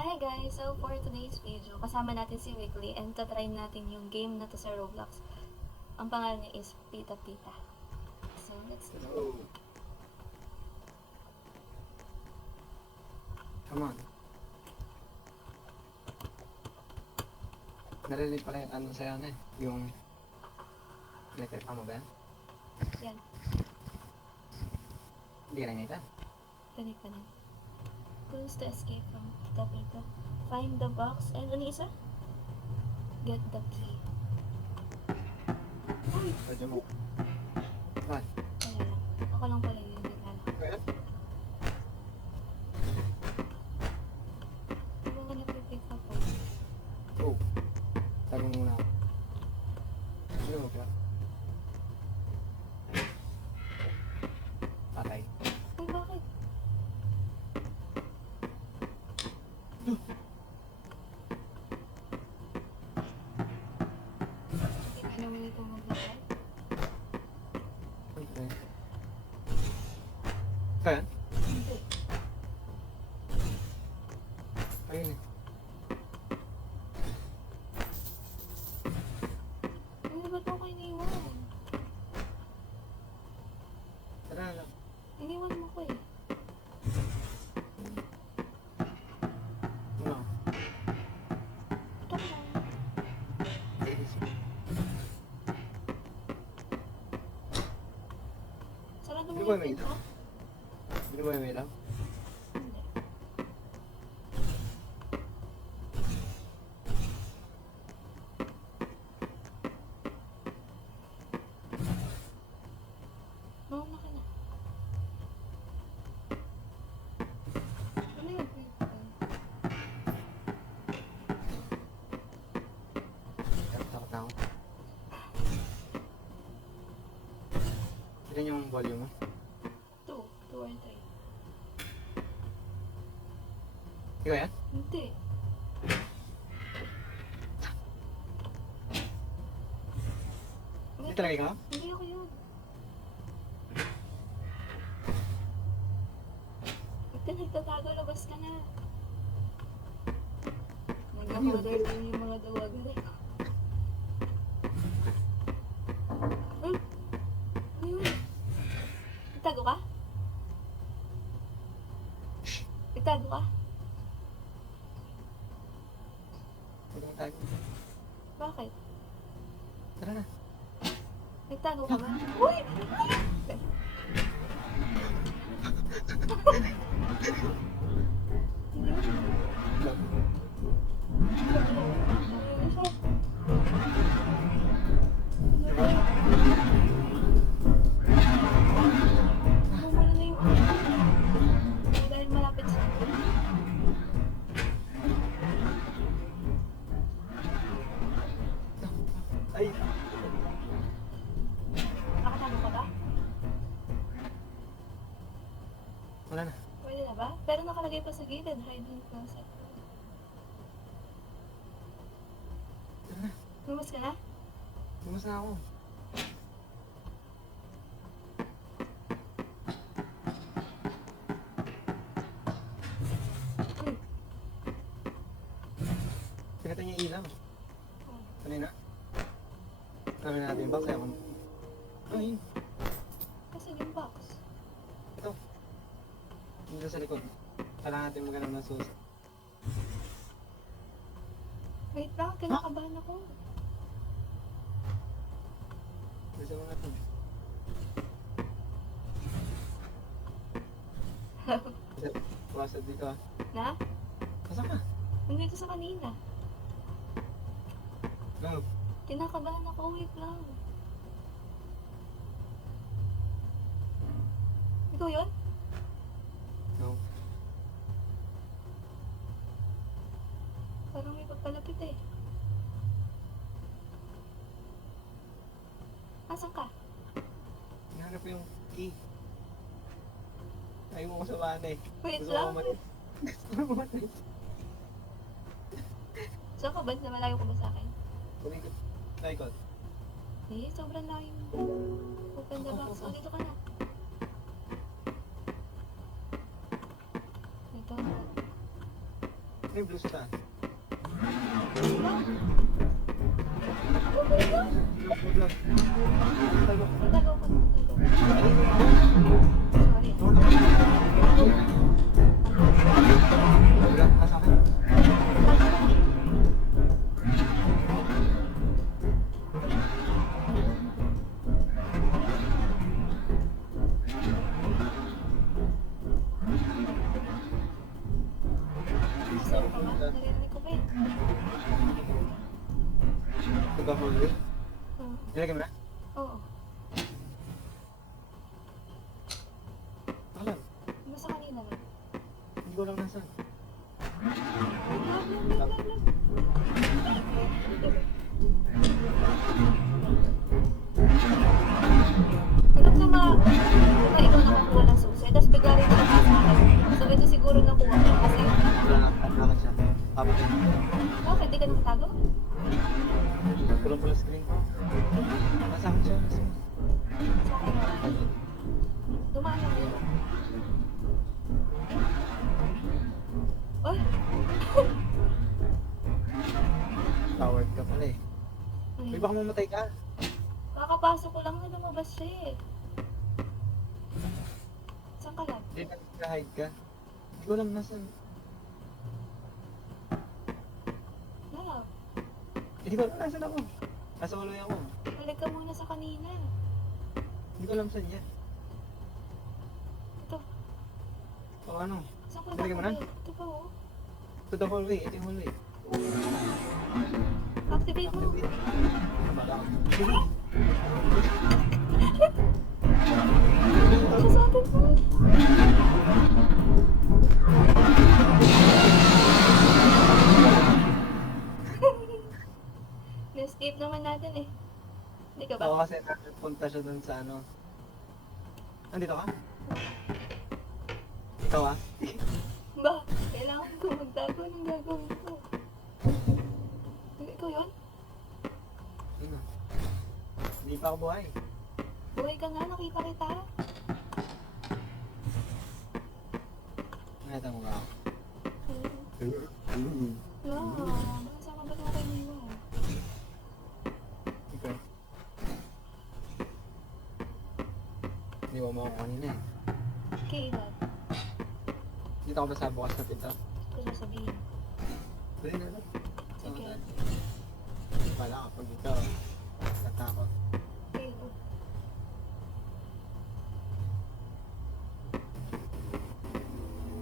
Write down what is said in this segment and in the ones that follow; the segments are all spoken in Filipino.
Hi guys! So for today's video, kasama natin si Weekly and tatry natin yung game na to sa Roblox. Ang pangalan niya is Pita Pita. So let's go! Come on. Narinig pala yung ano sa'yo ano eh. Yung... Electric mo ba yan? Yan, Hindi rin ito. tanig ka na. Tools to escape from Pita Pita. Find the box and ano isa? Get the key. Uy! Radyo mo. What? Wala lang. Ako lang pala yun. Naglalak. Kaya? Diba ka napipick up po? Oh. Sabi mo muna ako. Sino mo ba? Patay. Uy, bakit? Hindi ka naman ito maglakad. Okay. Kaya? Hindi. Ayun eh. Ano ba ito ko iniwan? Tara na lang. Iniwan mo ko eh. Ano? Ito lang. Sarado mo Hindi ko yung may pinto? Hindi mo yung ilaw? Hindi. Mauna ka na. Ano yun? Takot na ako. Ilan yung volume mo? 2 or 3. Ikaw yan? Hindi. Hindi talaga ikaw? Hindi ako yun. Ba't ka nagtatago? Labas ka na. Nagka-mother din yung mga dawagan eh. Uy! Ano yun? Nagtago ka? Nagtago ka? Huwag mo tayo. Bakit? Tara na. Nagtago ka ba? Uy! Mumula na yung dahil malapit sa Ay! nakatago ka ba? Wala na. Pwede na ba? Pero nakalagay pa sa gilid, hiding closet. Tara na. Lumabas ka na? Bumas na ako. Hmm. Pinatay niya yung ilaw. Oh. Kanina. Namin natin yung box. Ayaw ko. Ay, Kasi yung box. ito. Dito sa likod. Kailangan natin maghanap ng susi. Wait lang, kinakabahan ako. Gusto mo natin. Wasad dito ah. Na? Masa ka? Nandito sa kanina. No. Kinakabahan ako, wait lang. Ikaw yun? No. Parang may pagpalapit eh. Asan ka? Hinahanap ko yung key. Ayaw mo ko sa bahan eh. Wait Gusto ko lang. umalis. Gusto ko umalis. Saan ka ba? Na malayo ka ba sa akin? Kumikot. Taikot. Eh, sobrang layo. Open the box. Oh, dito ka na. Ito. May blue sa taas. Okay lang. Huwag lang. Tago. Nagagawa ko. Sorry. Huwag lang. Nasa akin. Sorry ka ba? Narinig ko pa eh. Ito ba hallway? Oo. Nilagay mo na? Oo. Alam. Nasa kanina ba? Hindi ko alam nasan. Alam na diba ikaw nakakuha ng susi, tapos bigla rin nila sa akin. So ito siguro nakuha ko kasi, Nakakit siya. Papatay. bakit di ka nakatago? Kulong pala screen ko. Nasa akin siya. Sa akin naman. Dumaan lang dito. Ay! Coward ka pala eh. Uy, baka mamatay ka. Kakapasok ko lang na lumabas siya eh. Saan ka lang? Hindi nag-hide ka. Hindi ko alam nasan. Love, Hindi ko alam nasan ako. Nasa hallway ako. balik ka muna sa kanina. Hindi ko alam saan yan. Ito, O ano? saan ka Balik mo na? Ito pa oh. To the hallway. Ito yung hallway. Activate mo. Activate. Bala ako. Ano sa atin po? Na-escape naman natin eh. Hindi ka Oo, ba? kasi punta siya dun sa ano. Nandito ka? Ikaw ah? Ba, kailangan ko magtago ng gagawin ko. Ikaw yun? Ano? Hindi pa ako buhay. Buhay ka nga, nakita kita. Nakita mo ba ako? Wow, saan ka ba ito kayo niwa? Ikaw. Iniwan mo ako kanina eh. Kailan? Dito ako ba sa bukas na pinto? Ko sasabihin. Pwede na lang. Sige. Wala kapag ikaw. Natakot. Kailan?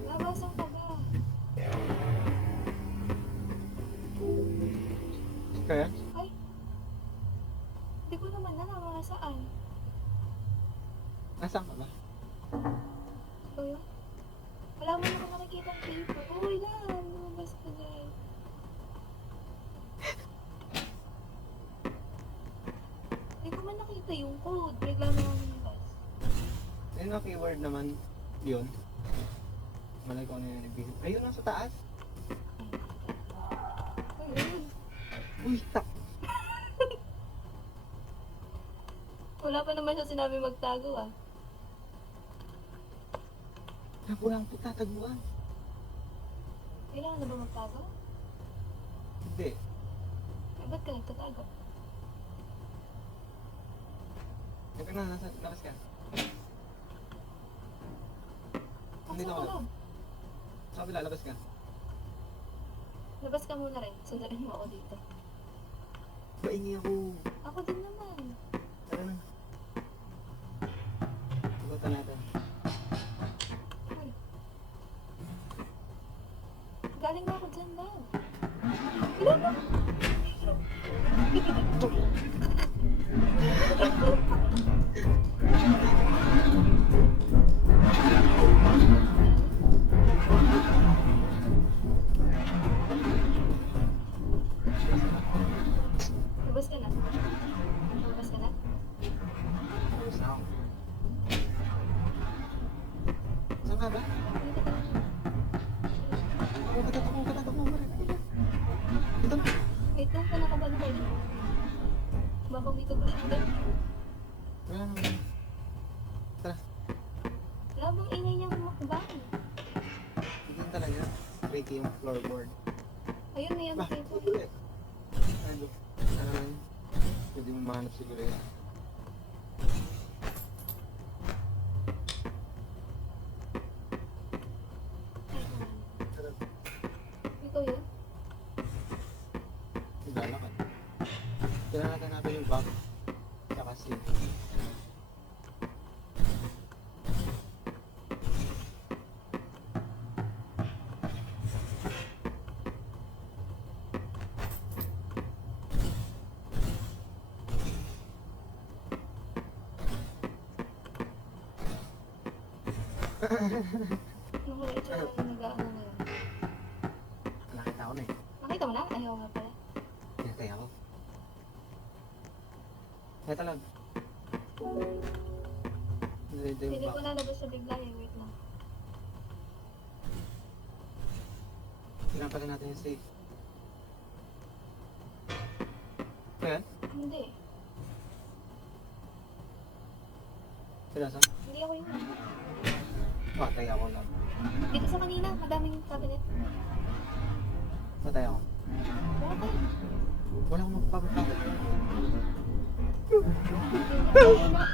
Labasan ka ba? Kaya? Ay! Hindi ko naman nalaman saan. Nasaan ka ba? Ikaw yun? Wala mo naman nakikita ang paper. Uy lang! Lumabas ka dyan. Hindi ko man nakita yung code. Bigla mo lang lumabas. Ayun ang keyword naman yun. Malay ko ano yung ibig. Ayun lang sa taas. Ayun. Uy, tak! Wala pa naman siya sinabi magtago ah. Wala akong tataguan. Kailangan na ba magtago? Hindi. Eh, ba't ka nagtatago? Ito na, labas ka. Hindi Pasok na ka ako. lang. Sa kabila, labas ka. Labas ka muna rin. Sundarin mo ako dito. Baingi ako. Ako din naman. Tara na. Ikutan natin. Uy. Galing na ako dyan ba? Ilan na? Labas ka na. Labas ka na. Labas na ako. Saan ka ba? Dito ka na. Ako, katatak mo. Ito na. Wait lang, nakabago ka na. Baka umikot pa siya doon. Wala naman. Tara. Labang ingay niyang makbang. Ito talaga. Wait tricky yung floorboard. Ayun, may ano dito. Ano? Pwede mo mahanap siguro yan. Ikaw yun? Naglalakad. Kailangan natin yung back. Tsaka seat. Nung wala itsura yung nag-ano ngayon. Nakita ko na eh. Nakita mo na? Ayaw nga pala. Pinatay ako. Ito lang. Ito yung Hindi ko back. lalabas sa bigla eh. Wait lang. Kailangan pala natin yung safe. Ayan? Hindi. Sila sa? Hindi ako yun. Patay ako lang. Dito sa kanina, madaming cabinet. Patay ako. Bakit? Wala akong magpapapatay. Kanina,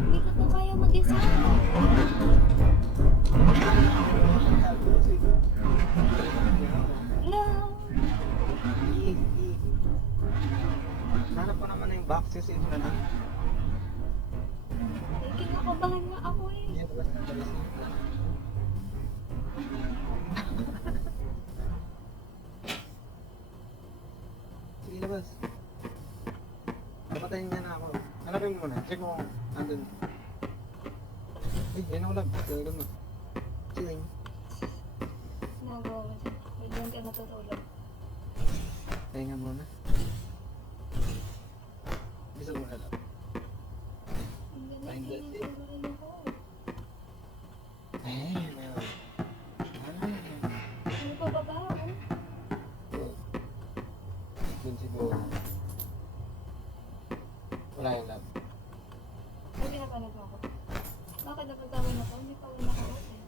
hindi ko to kaya mag-isa. No! Hanap ko naman na yung box yung safe na lang. Eh, kinakabahan nga ako eh. Yan, basta safe lang. Sige, labas. Napatayin niya na ako. Hanapin mo muna. Check mo kung andun. Eh, yan ako lang. Tulog mo. Chilling. Nagawa mo dyan. Bigyan ka natutulog. Pahinga muna. Gusto mo na lang. Ang ganda Ang eh. ganda. Tulogin ako. Eh, meron. Ano pa ba ba? Dun siguro. Wala yung lab. Ano pinapanood mo ako? Bakit napagkawin na to? Hindi pa wala ako eh.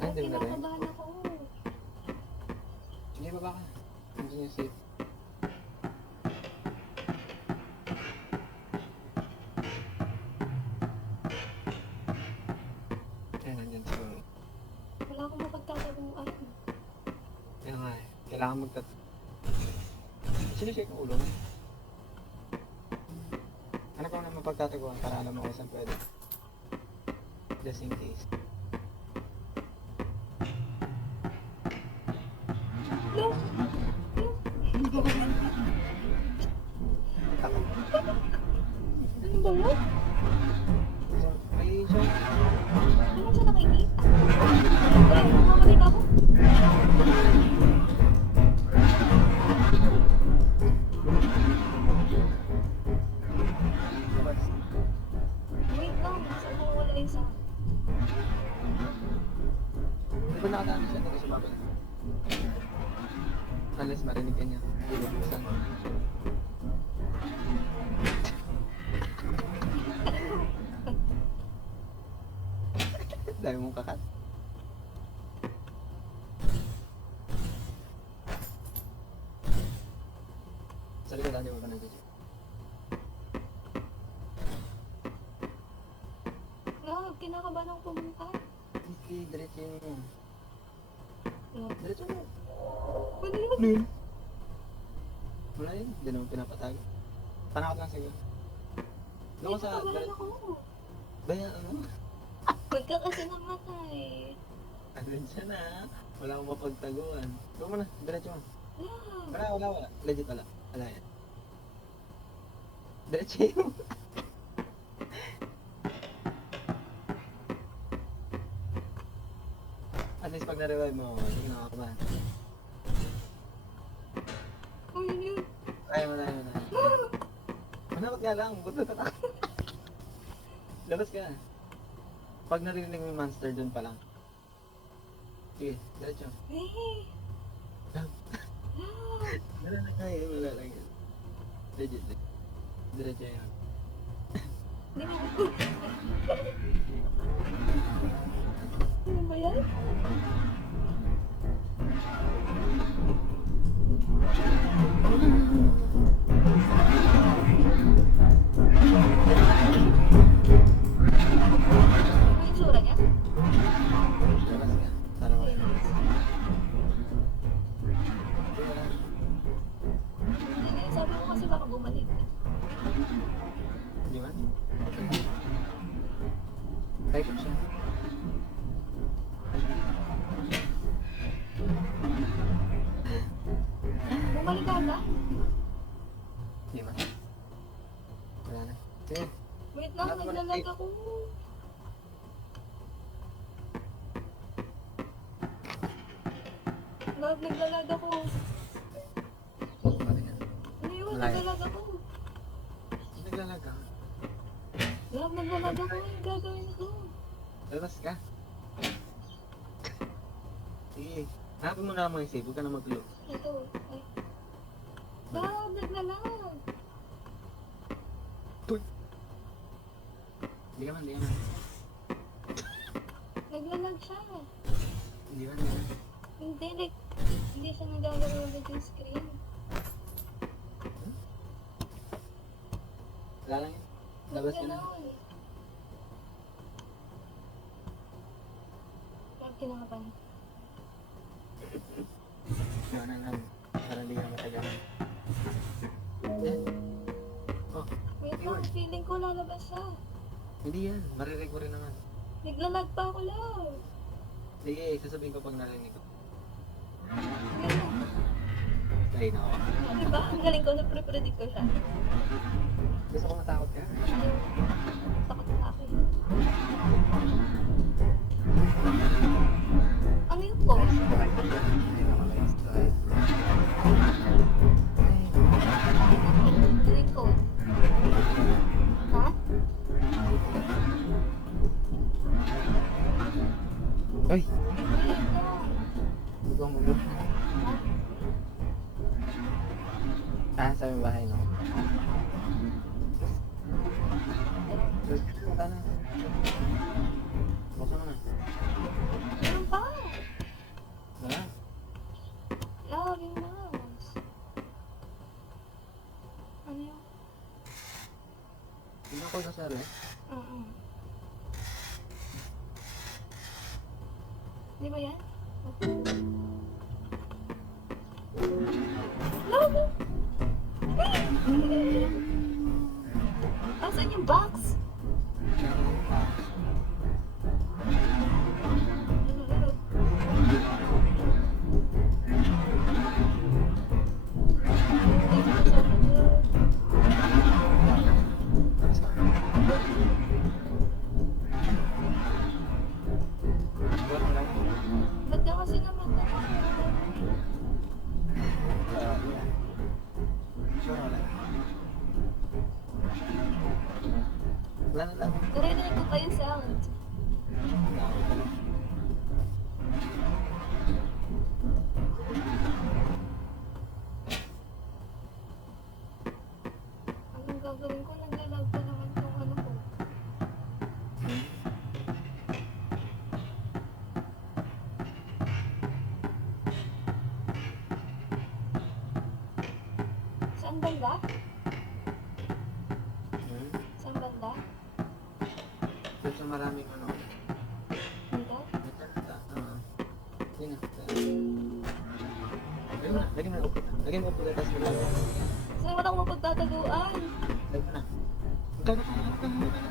Ay, hindi mo na rin. Kinakabahan ako. Sige, baba ka. Nandiyan yung safe. Ayan, nandiyan siguro. Wala akong mapagtataguan. Kaya nga eh. Kailangan Sinishake ang ulo mo. Ano pa naman mapagtataguan para alam mo kung saan pwede. Just in case. No! Takot. Ano ba yun? So, may siya. Ano siya nakikita? Ay, nakakita ako. Labas. Wait lang. Saan ko wala yung sound? Di ba nakadaan siya dito sa baba? Unless marinig ka niya. Hindi ba buksan? Dahil mong kakat. Sa likod, hindi mo ba nandito? No, kinakabahan ako pumunta. Hindi, diretso yun. No. Diretso mo. Ano yun? Ano yun? Wala yun. Hindi naman pinapatago. Panakot lang siguro. Doon sa... Kinakabahan ako. Baya, ano? Pagka kasi namatay. Andun siya na. Wala akong mapagtaguan. Doon mo na. Diretso mo. No. Wala. Legit wala. Wala yan. Diretso yun. At least pag na-revive mo, hindi nakakabahan. Oh, yun yun. Wala. Manakot nga lang. Buto ka na. Labas ka. Pag narinig mo yung monster dun pa lang. Sige, diretso. Eh. Lang. No. Wala lang yan. Legit. Diretso yan. Hindi mo. Ano ba yan? Paikot siya. Bumalik ka na? Hindi man. Wala na. Sige. Wait lang, naglalag ako. Love, naglalag ako. Bumalik na. Ano yun? Malayo. Naglalag ako. Naglalag ka. Love, naglalag ako. Ano gagawin ko? Labas ka. Sige. Hanapin mo na mo yung save. Huwag ka na maglo. Ito. Ay. Love, naglalag. Tuy! Hindi ka man, hindi ka man. Naglalag siya. Hindi man, hindi man. Hindi, like, hindi siya nagagalaw ulit yung screen. Wala lang yun. Labas ka na. Nagalaw. Love, kinakapan. Wala na lang. Para hindi ka matagal. Yan. Oh, Wait lang, feeling ko lalabas siya. hindi yan. Marinig mo rin naman. Naglalag pa ako, love. Sige, sasabihin ko pag narinig ko. Ganun. Play na ako. Diba? Ang galing ko, na-predict ko siya. Gusto ko matakot ka? Takot na ako. Ano yung po? Drink code. Ha? Ay! Wait lang. Bugong ulo. Ah, sa aming bahay, no? Wala na. Buksan mo na. Meron pa. Wala. Love yung mouse. Ano yun? Tingnan ko sa sari. Di ba yan? Love! Asan yung box? Ba't ka kasi naman Wala na lang. narinig ko pa yung sound. Anong gagawin ko? Naglalag pa naman tong ano ko. Saan banda? Saan banda? Doon sa maraming ano. Dito? Yun na. Lagyan mo na upo. Lagyan mo upo. Tapos mo na. Saan naman ako mapagtataguan? Lagyan mo na. Huwag ka na.